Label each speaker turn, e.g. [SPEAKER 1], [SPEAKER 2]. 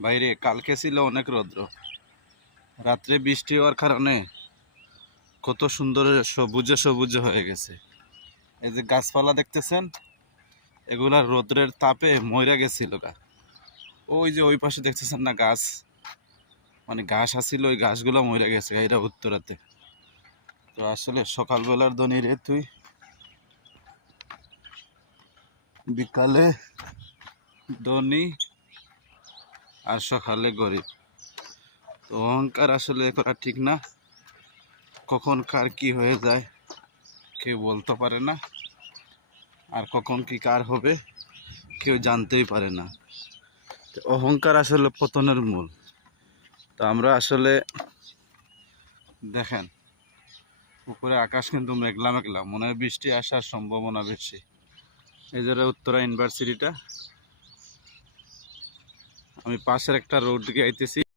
[SPEAKER 1] বাইরে, কালকে ছিল অনেক রৌদ্র। রাত্রে বৃষ্টি হওয়ার কারণে কত সুন্দর সবুজে সবুজে হয়ে গেছে। এই যে গাছপালা দেখতেছেন, এগুলা রৌদ্রের তাপে ময়রা গেছিল গা। ওই যে ওই পাশে দেখতেছেন না গাছ? মানে ঘাস আসছিল ওই ঘাসগুলো মরে গেছে এটা উত্তরাতে। তো আসলে সকালবেলার দনি রে তুই। বিকালে ধনী আর সকালে গরিব। তো অহংকার আসলে করা ঠিক না। কখন কার কি হয়ে যায়, কেউ বলতে পারে না। আর কখন কি কার হবে, কেউ জানতেই পারে না। অহংকার আসলে পতনের মূল। তো আমরা আসলে দেখেন, উপরে আকাশ কিন্তু মেঘলা মেঘলা, মনে হয় বৃষ্টি আসার সম্ভাবনা বেশি। এই যে উত্তরা ইউনিভার্সিটিটা আমি পাশের একটা রোড দিকে আইতেছি।